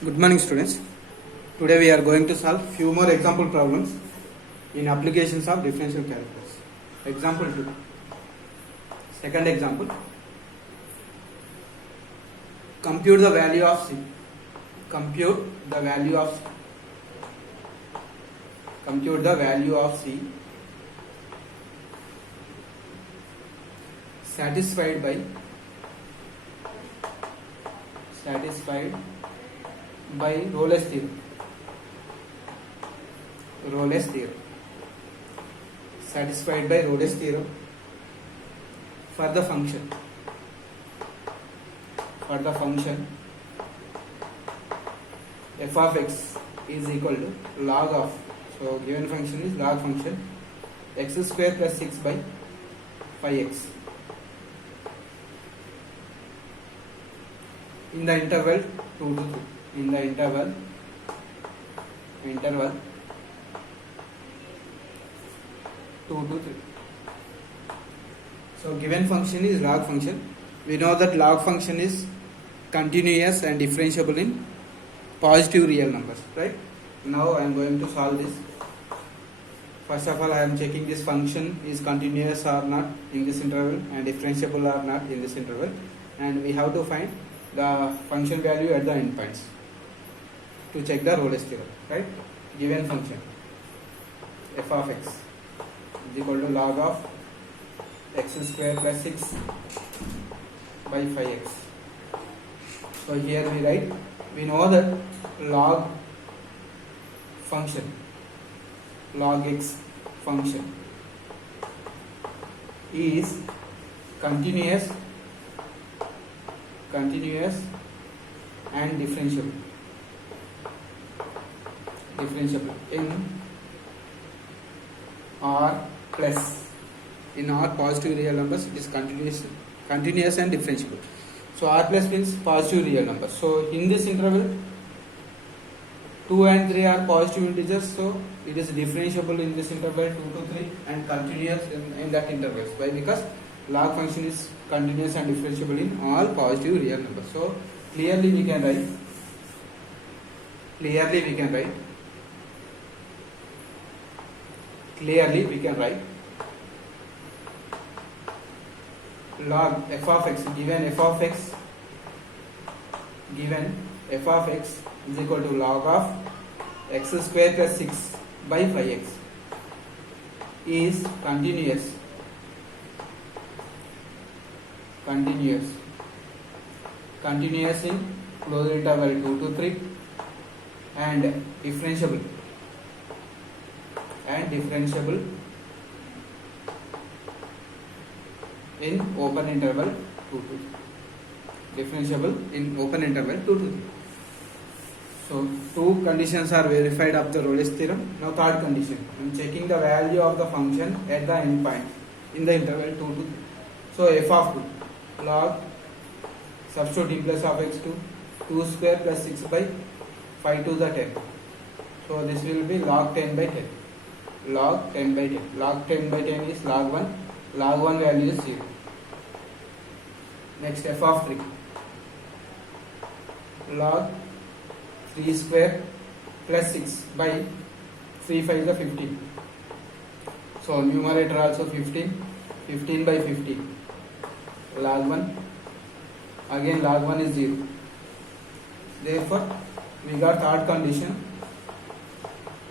Good morning, students. Today we are going to solve few more example problems in applications of differential calculus. Example 2. Second example. Compute the value of C. Compute the value of C. Compute the value of C satisfied by Rolle's theorem. Rolle's theorem. Satisfied by Rolle's theorem for the function. F of x is equal to log of. So given function is log function x square plus 6 by 5x. In the interval 2 to 3. In the interval 2 to 3. So given function is log function. We know that log function is continuous and differentiable in positive real numbers, right? Now I am going to solve this. First of all, I am checking this function is continuous or not in this interval and differentiable or not in this interval, and we have to find the function value at the endpoints to check the Rolle's theorem, right? Given function f of x is equal to log of x square plus 6 by 5x. So here we write, we know that log x function is continuous and differentiable in R plus. In R positive real numbers, it is continuous and differentiable. So R plus means positive real numbers. So in this interval 2 and 3 are positive integers, so it is differentiable in this interval 2 to 3 and continuous in that interval. Why? Because log function is continuous and differentiable in all positive real numbers. So clearly we can write log f of x, given f of x is equal to log of x square plus 6 by 5x is continuous in closed interval 2 to 3 and differentiable in open interval 2 to 3. So two conditions are verified of the Rolle's theorem. Now third condition, I am checking the value of the function at the end point in the interval 2 to 3. So f of 2 log, substitute in place of x 2 square plus 6 by 5 to the 10. So this will be log 10 by 10. Log 10 by 10. Log 10 by 10 is log 1. Log 1 value is 0. Next, f of 3 log 3 square plus 6 by 3 5 is 15. So numerator also 15 by 15. Log 1, again log 1 is 0. Therefore we got third condition,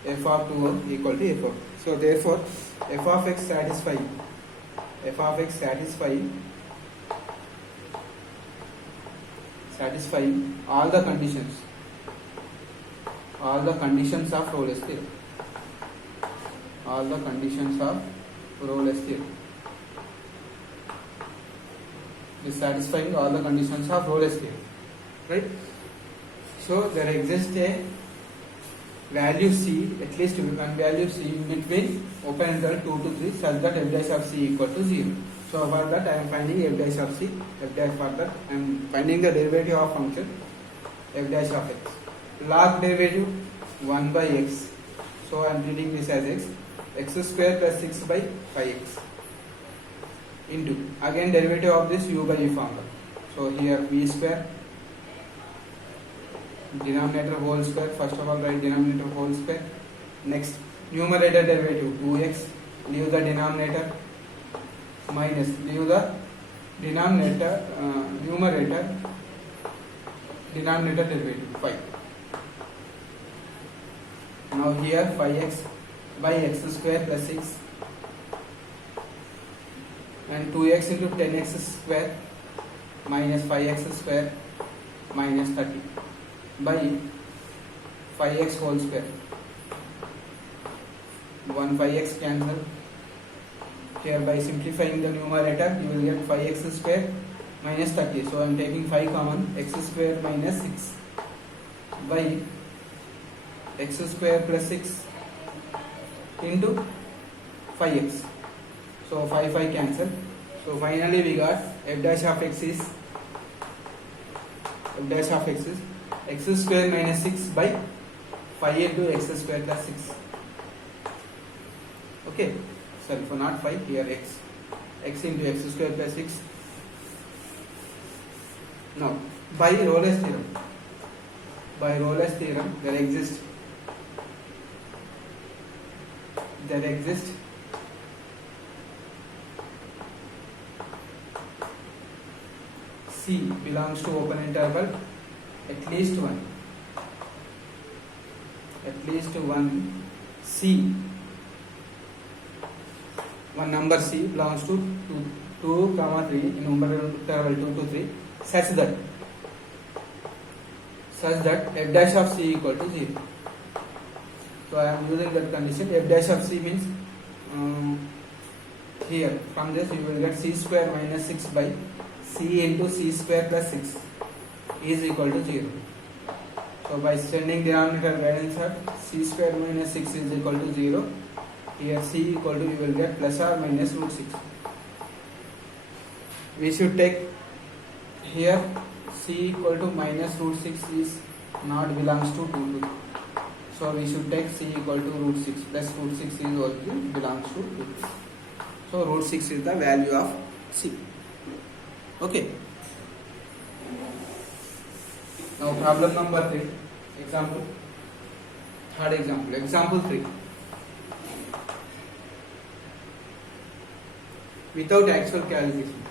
f of 2 equal to f of. So therefore f of x satisfy all the conditions of Rolle's theorem. Is satisfying all the conditions of Rolle's theorem, right? So there exists a value c, at least one value c in between open interval 2 to 3 such that f dash of c equal to 0. So for that I am finding f dash of c, for that I am finding the derivative of function f dash of x. Log derivative 1 by x. So I am treating this as x square plus 6 by 5x. into again derivative of this u by v formula. So here v square denominator whole square. First of all, write denominator whole square. Next, numerator derivative 2x, leave the denominator, minus, leave the denominator, numerator, denominator derivative 5. Now here 5x by x square plus 6 and 2x into 10x square minus 5x square minus 30 by 5x whole square. 1 5x cancel. Here by simplifying the numerator you will get 5x square minus 30. So I am taking 5 common, x square minus 6 by x square plus 6 into 5x. So 5 cancel. So finally we got f dash of x is x square minus 6 by 5 into x square plus 6. Okay, sorry, for not 5, here x into x square plus 6. Now by Rolle's theorem there exists C belongs to open interval at least one C, one number C belongs to 2, 3 in open interval 2 to 3 such that f dash of C equal to 0. So I am using that condition. F dash of C means here from this you will get C square minus 6 by C into C square plus 6 is equal to 0. So by extending denominator guidance of C square minus 6 is equal to 0, here C equal to you will get plus or minus root 6. We should take here C equal to minus root 6 is not belongs to 2 to 3. So we should take C equal to root 6 plus root 6 is also belongs to 2. So root 6 is the value of C. Okay. Now problem number 3. Example. Third example. Example 3. Without actual calculation.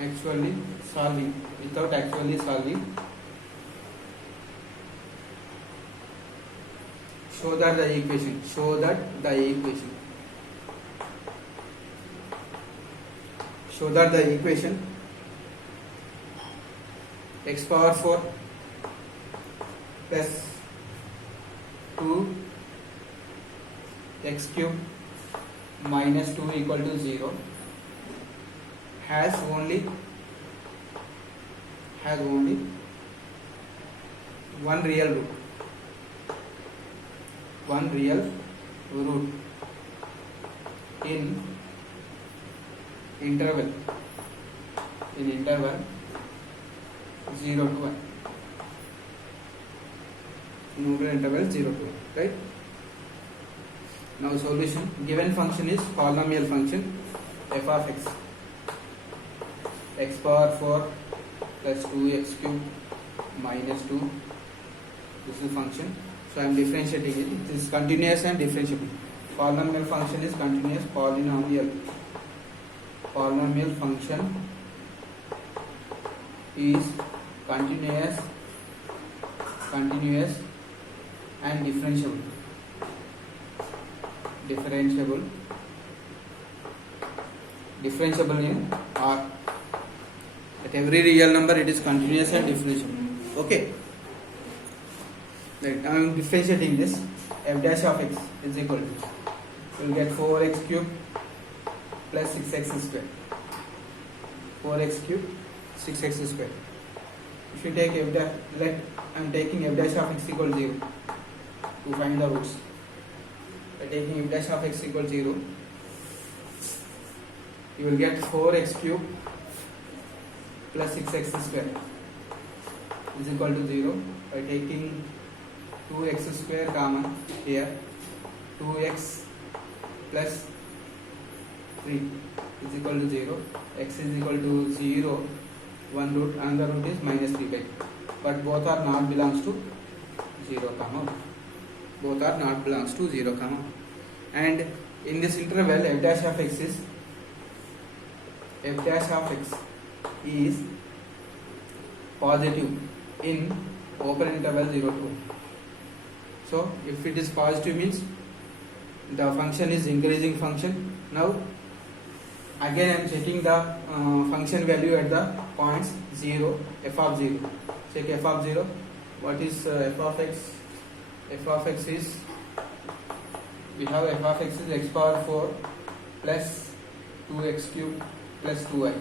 Actually solving. Without actually solving. Show that the equation x power 4 plus 2 x cube minus 2 equal to 0 has only one real root in interval 0 to 1. Interval 0 to 1, right? Now solution. Given function is polynomial function f of x power 4 plus 2x cube minus 2. This is function. So I am differentiating it. This is continuous and differentiable. Polynomial function is continuous. Polynomial function is continuous and differentiable. Differentiable in R. At every real number it is continuous and differentiable. Okay. Right. I am differentiating this. F dash of x is equal to, you will get 4x cube plus 6x square. 4x cube 6x square. If you take f dash, I am taking f dash of x equal 0 to find the roots. By taking f dash of x equal 0, you will get 4x cube plus 6x square is equal to 0. By taking 2x square common here, 2x plus 3 is equal to 0, x is equal to 0, one root, another root is minus 3 by 2, but both are not belongs to 0 comma 1. Both are not belongs to 0 comma 1. And in this interval f dash of x is positive in open interval 0 to 1. So if it is positive means the function is increasing function. Now again I am checking the function value at the points 0, f of 0. Check f of 0. What is f of x? F of x is, we have f of x is x power 4 plus 2x cube plus 2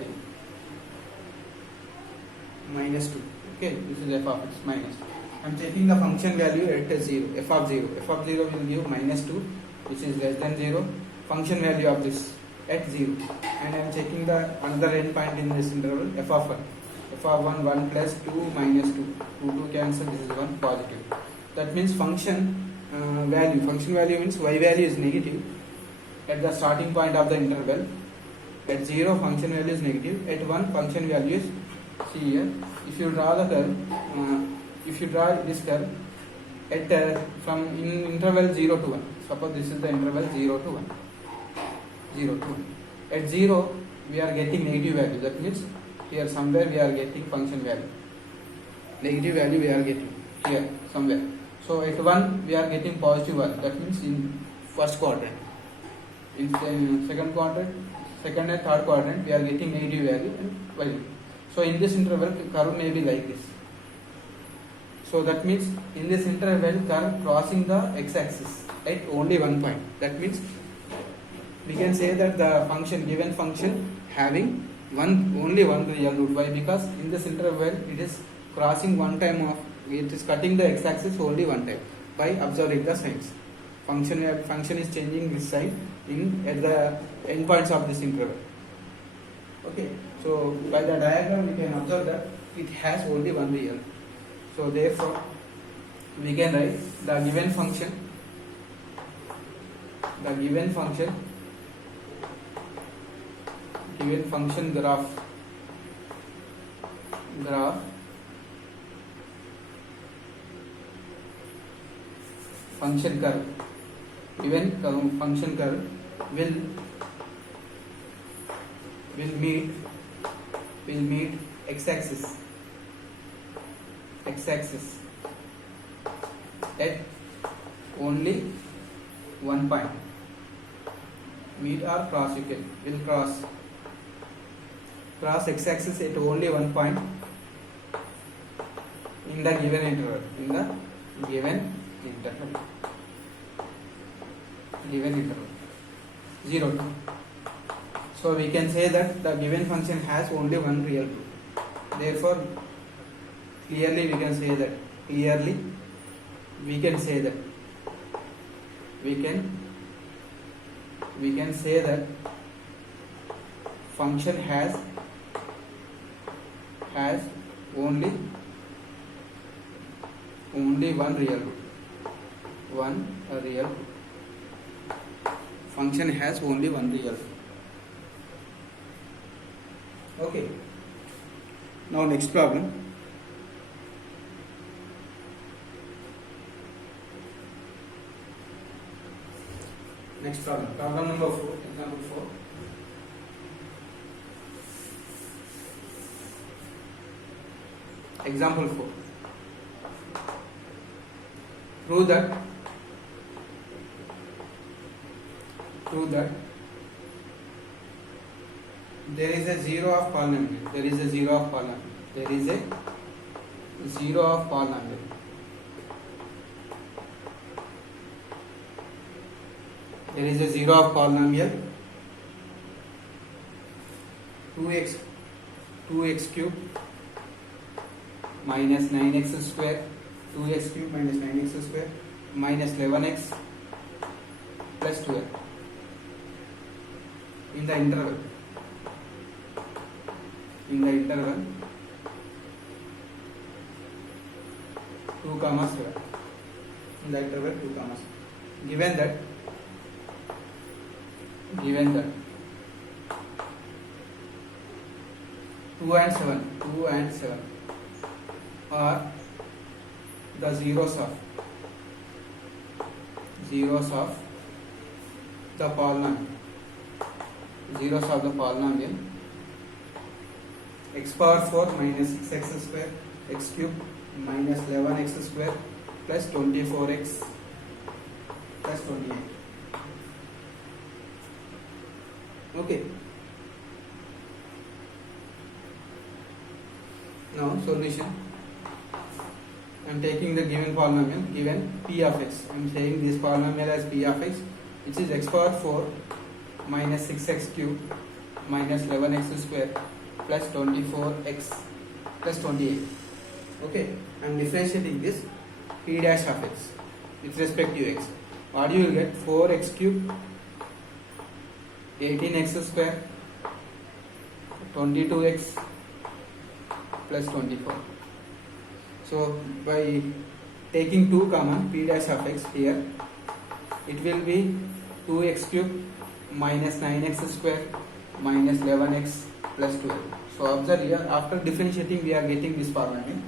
minus 2. Okay, this is f of x minus 2. I am checking the function value at 0, f of 0. F of 0 will give minus 2, which is less than 0. Function value of this at 0. And I am checking the another end point in this interval, f of 1. F of 1, 1 plus 2 minus 2. 2 cancel, this is 1 positive. That means function value means y value is negative at the starting point of the interval. At 0 function value is negative, at 1 function value is, see here, if you draw the curve, if you draw this curve at from in interval 0 to 1, suppose this is the interval 0 to 1, 0 to 1. At 0 we are getting negative value, that means here somewhere we are getting function value, negative value we are getting here somewhere. So at 1 we are getting positive value, that means in first quadrant. In second quadrant, second and third quadrant we are getting negative value and value. So in this interval curve may be like this. So that means in this interval curve crossing the x-axis at only one point. That means we can say that the function, given function having only one real root. Why? Because in this interval it is crossing one time of, it is cutting the x-axis only one time by observing the signs. Function is changing this sign at the endpoints of this interval. Okay, so by the diagram we can observe that it has only one real. So therefore we can write the given function graph function curve, given function curve will meet x-axis at only one point. Meet or cross, you will cross x-axis at only one point in the given interval, given interval 0 to. So we can say that the given function has only one real root. Therefore clearly we can say that function has only one real root. Function has only one real root. Okay. Now next problem. Problem number 4, example 4. Example 4. Prove that there is a zero of polynomial. There is a zero of polynomial. There is a zero of polynomial. There is a zero of polynomial 2x cube minus 9x square, 2x cube minus 9x square minus 11x plus 12 in the interval 2 comma 7. In the interval 2 comma 7. Given that given that 2 and 7 are the zeros of the polynomial x power 4 minus 6x square x cube minus 11x square plus 24x plus 28. Okay. Now solution. I am taking the given polynomial, given p of x. I am saying this polynomial as p of x, which is x power 4 minus 6x cube minus 11x square plus 24x plus 28. Okay, I am differentiating this p dash of x with respect to x. What you will get? 4x cube, 18x square, 22x plus 24. So by taking 2 common, p dash of x here, it will be 2x cube minus 9x square minus 11x plus 12. So observe here, after differentiating we are getting this polynomial.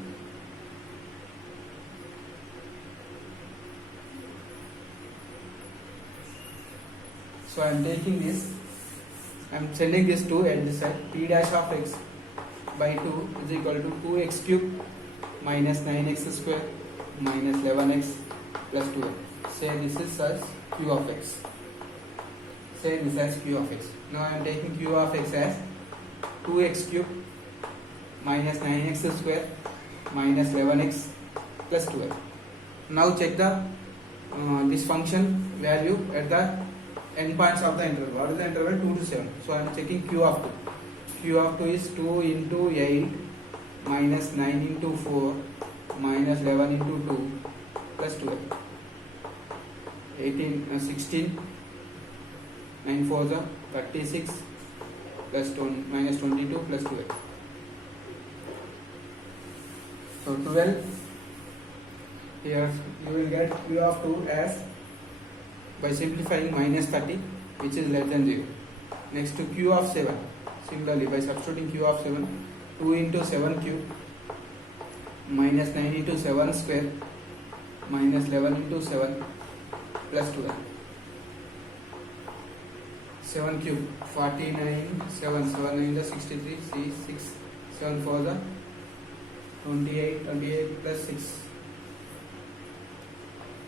So I am taking this, I am sending this to at this side. P dash of x by 2 is equal to 2x cube minus 9x square minus 11x plus 12. Say this is as q of x. Say this as q of x. Now I am taking q of x as 2x cube minus 9x square minus 11x plus 12. Now check the this function value at the endpoints of the interval. What is the interval? 2 to 7. So I am checking q of 2. Q of 2 is 2 into 8 minus 9 into 4 minus 11 into 2 plus 12. 16, 9 4s are 36 plus 20, minus 22 plus 12. So 12, here you will get q of 2 as, by simplifying, minus 30, which is less than 0. Next to q of 7, similarly by substituting q of 7, 2 into 7 cube minus 9 into 7 square minus 11 into 7 plus 12. 7 cube 49, 7 9 is 63, C 6, 7 4 is 28 plus 6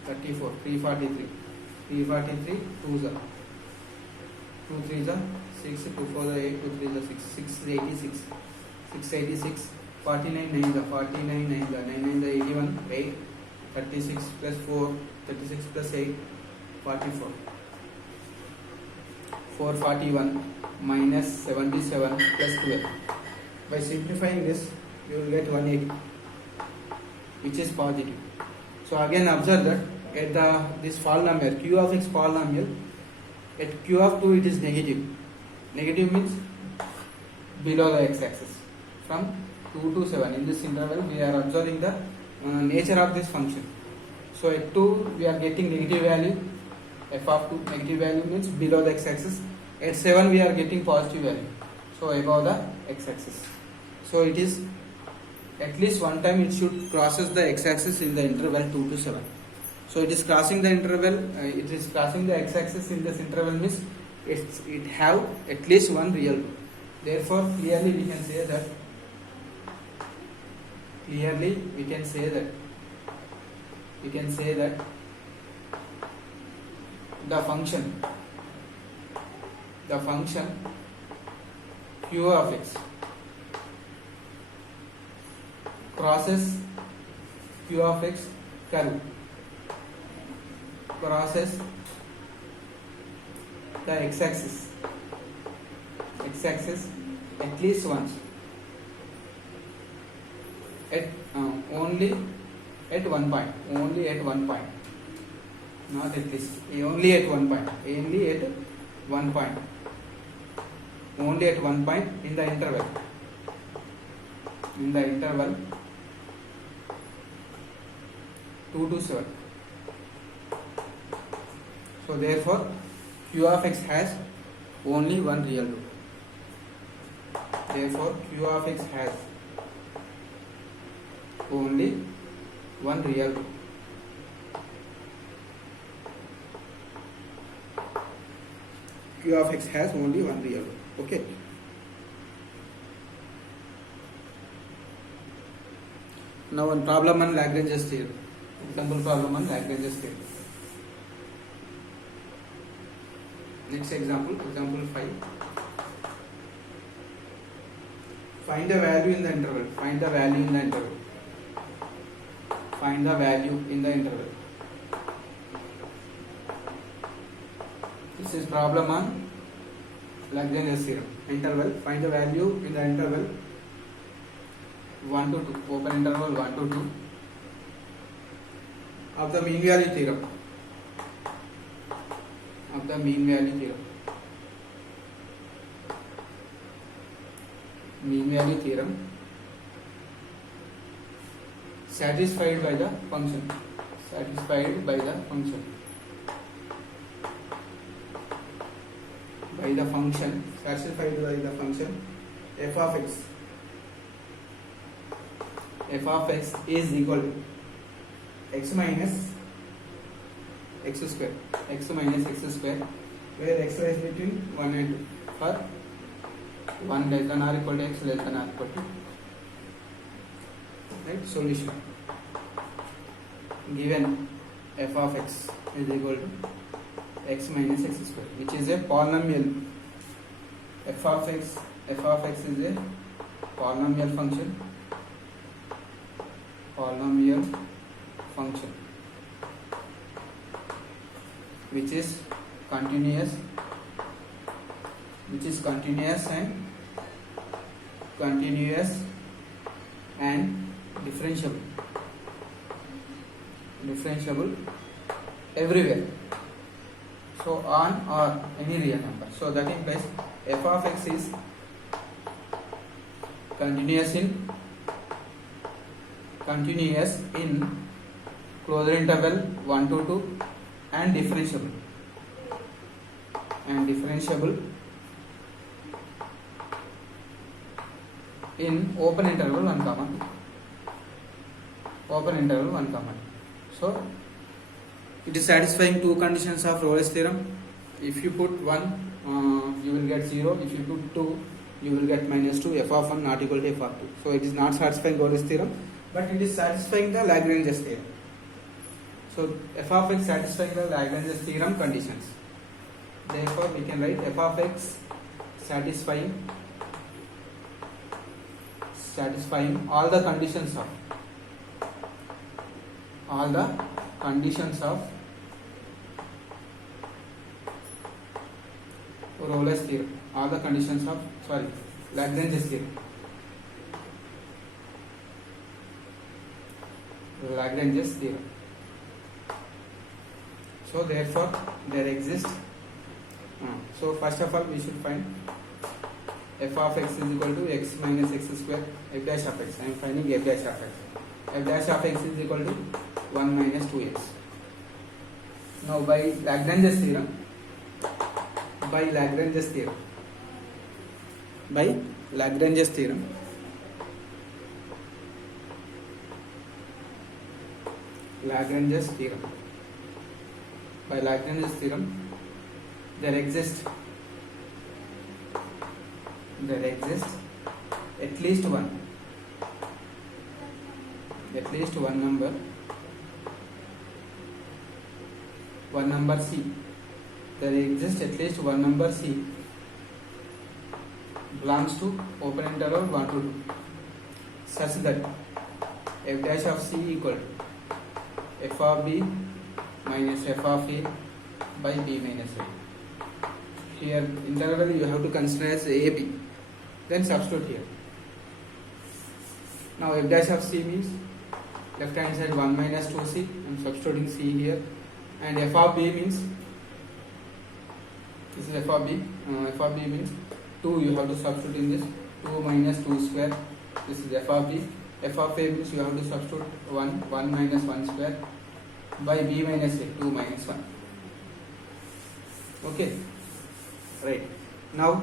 34, 343, 343, 2 is 2 3 is 6, 2 4 is 8, 2 3 is 6, 686, 686, 49 9 is 49, 9 is 9 9 is 81, 8, 36 plus 4, 36 plus 8, 44, 441 minus 77 plus 12. By simplifying this, you will get 180, which is positive. So again observe that at this polynomial, q of x polynomial, at q of 2 it is negative. Negative means below the x-axis. From 2 to 7, in this interval we are observing the nature of this function. So at 2 we are getting negative value, f of 2 negative value means below the x-axis. At 7 we are getting positive value, so above the x-axis. So it is at least one time it should crosses the x-axis in the interval 2 to 7. So it is crossing the interval, it is crossing the x-axis in this interval means it have at least one real root. Therefore clearly we can say that the function q of x crosses q of x curve, crosses the x-axis at least once, at only at one point, not at least, only at one point in the interval 2 to 7. So therefore q of x has only one real root. Therefore, q of x has only one real root. Q of x has only one real root. Okay. Now one problem on Lagrange's theorem. Example problem on Lagrange's theorem. Next example, example 5. Find the value in the interval. Find the value in the interval. Find the value in the interval. This is problem on Lagrange's theorem. Interval. Find the value in the interval 1 to 2. Open interval 1 to 2 of the mean value theorem. Of the mean value theorem. Mean value theorem satisfied by the function. Satisfied by the function. By the function. Satisfied by the function f of x. F of x is equal to x minus x square. X minus x square, where x lies between 1 and 2. For 1 less than or equal to x less than or equal to. Right? Solution. Given f of x is equal to x minus x square, which is a polynomial. F of x is a polynomial function. Polynomial function which is continuous and differentiable everywhere. So on or any real number. So that implies f of x is continuous in closed interval 1 to 2 and differentiable in open interval 1 comma 2. So it is satisfying two conditions of Rolle's theorem. If you put 1 you will get 0. If you put 2 you will get minus 2. F of 1 not equal to f of 2. So it is not satisfying Rolle's theorem, but it is satisfying the Lagrange's theorem. So f of x satisfying the Lagrange's theorem conditions. Therefore we can write f of x satisfying all the conditions of Rolle's theorem. Lagrange's theorem. Lagrange's theorem. So therefore there exists. So first of all we should find f of x is equal to x minus x square f dash of x. I am finding f dash of x. F dash of x is equal to 1 minus 2x. Now by Lagrange's theorem, by Lagrange's theorem there exists at least one number c. There exists at least one number c belongs to open interval 1 to 2 such that f dash of c equal to f of b minus f of a by b minus a. Here interval you have to consider as a b, then substitute here. Now f dash of c means left hand side 1 minus 2c, I am substituting c here, and f of b means this is f of b means 2, you have to substitute in this 2 minus 2 square, this is f of b. F of a means you have to substitute 1 minus 1 square by b minus a, 2 minus 1. Okay, right. Now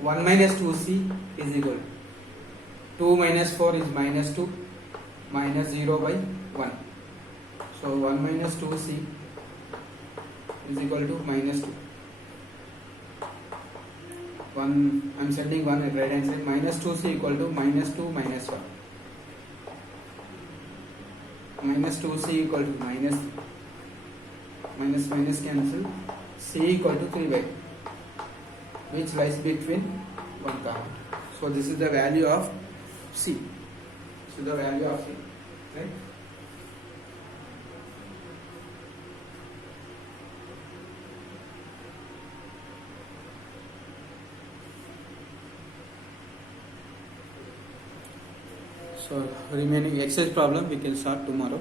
1 minus 2c is equal to 2 minus 4 is minus 2 minus 0 by 1. So 1 minus 2c is equal to minus 2. 1, I am sending 1 at right hand side. Minus 2c equal to minus 2 minus 1. Minus 2c equal to minus cancel. C equal to 3 by 2, which lies between 1 comma. So this is the value of C. This is the value of C, right? So remaining exercise problem we can start tomorrow.